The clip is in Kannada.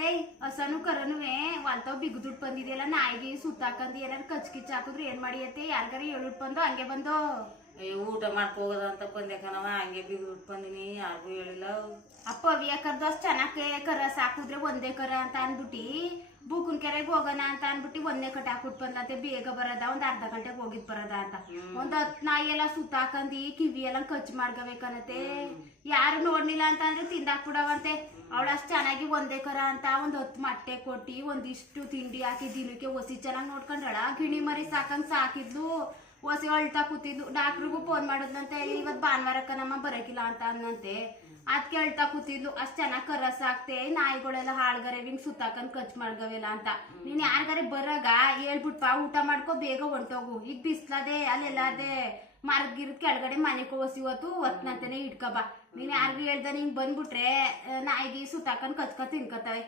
ಅತ್ತೆ ಹಸನು ಕರನುವೆ ವಾಲ್ತಾವ್ ಬಿಗ್ದುಟ್ ಬಂದಿದೆಯಲ್ಲ ನಾಯಿಗೆ ಸುತ್ತಾಕಂದು ಏನಾರು ಕಚ್ಕಿಚ್ ಹಾಕಿದ್ರು ಏನ್ ಮಾಡಿ ಅತ್ತೆ ಯಾರಿಗಾರ ಹೇಳ್ಬಿಟ್ ಬಂದು ಹಂಗೆ ಬಂದು ಊಟ ಮಾಡ್ಕೋದ ಅಂತ ಬಂದೆ ಕಣವ, ಹಂಗೆ ಬಿಗ್ಬಿಟ್ಟು ಬಂದಿನಿ, ಯಾರಿಗೂ ಹೇಳಿಲ್ಲ. ಅಪ್ಪ ಅವಿಯ ಕರ್ದು ಅಷ್ಟು ಚೆನ್ನಾಗಿ ಕರ ಸಾಕುದ್ರೆ ಒಂದೇ ಕರ ಅಂತ ಅನ್ಬಿಟ್ಟಿ ಬೂಕನ್ ಕೆರೆಗೆ ಹೋಗೋಣ ಅಂತ ಅನ್ಬಿಟ್ಟು ಒಂದೇ ಕಟ್ ಹಾಕ್ಬಿಟ್ಟು ಬಂದಂತೆ ಬೇಗ ಬರದ ಒಂದ್ ಅರ್ಧ ಗಂಟೆಗೆ ಹೋಗಿದ್ ಬರದ ಅಂತ ಒಂದ್ 10 ನಾಯಿ ಎಲ್ಲ ಸುತ್ತಾಕಂದಿ ಕಿವಿ ಎಲ್ಲ ಕಚ್ ಮಾಡ್ಕೋಬೇಕನ್ನತೆ. ಯಾರು ನೋಡ್ಲಿಲ್ಲ ಅಂತ ಅಂದ್ರೆ ತಿಂದಾಕ್ಬಿಡವಂತೆ. ಅವಳು ಅಷ್ಟು ಚೆನ್ನಾಗಿ ಒಂದೇ ಕರ ಅಂತ ಒಂದ್ 10 ಮೊಟ್ಟೆ ಕೊಟ್ಟಿ ಒಂದಿಷ್ಟು ತಿಂಡಿ ಹಾಕಿ ದಿನಕ್ಕೆ ಒಸಿ ಚೆನ್ನಾಗಿ ನೋಡ್ಕೊಂಡಳ. ಗಿಣಿ ಮರಿ ಸಾಕಂಗ್ ಸಾಕಿದ್ಲು, ಒಸಿ ಅಳ್ತಾ ಕೂತಿದ್ಲು. ಡಾಕ್ಟ್ರಿಗೂ ಫೋನ್ ಮಾಡಿದ್ನಂತೆ, ಇವತ್ ಭಾನುವಾರಕ್ಕ ನಮ್ಮ ಬರಕಿಲ್ಲ ಅಂತ ಅನ್ನಂತೆ. ಅದಕ್ಕೆ ಅಳ್ತಾ ಕೂತಿದ್ಲು, ಅಷ್ಟ್ ಚೆನ್ನಾಗ್ ಕರ ಸಾಕ್ತೆ ನಾಯಿಗಳೆಲ್ಲ ಹಾಳ್ಗರೆ ಹಿಂಗ್ ಸುತ್ತಾಕಂದ್ ಖರ್ಚು ಮಾಡ್ಗವೆಲ್ಲ ಅಂತ. ನೀನ್ ಯಾರ್ಗಾರೆ ಬರಾಗ ಹೇಳ್ಬಿಟ್ಪಾ ಊಟ ಮಾಡ್ಕೊ ಬೇಗ ಹೊಂಟೋಗು, ಈಗ ಬಿಸ್ಲದೆ ಅಲ್ಲೆಲ್ಲ ಅದೇ ಮರಗಿರದ ಕೆಳಗಡೆ ಮನೆಗೆ ಹೊಸಿ ಹೊತ್ನಂತಾನೆ ಇಟ್ಕಬಾ. ನೀನ್ ಯಾರಿಗೂ ಹೇಳ್ದ ಹಿಂಗ್ ಬಂದ್ಬಿಟ್ರೆ ನಾಯಿಗೆ ಸುತ್ತಾಕಂದ್ ಕಚ್ಕ ತಿನ್ಕತವೆ.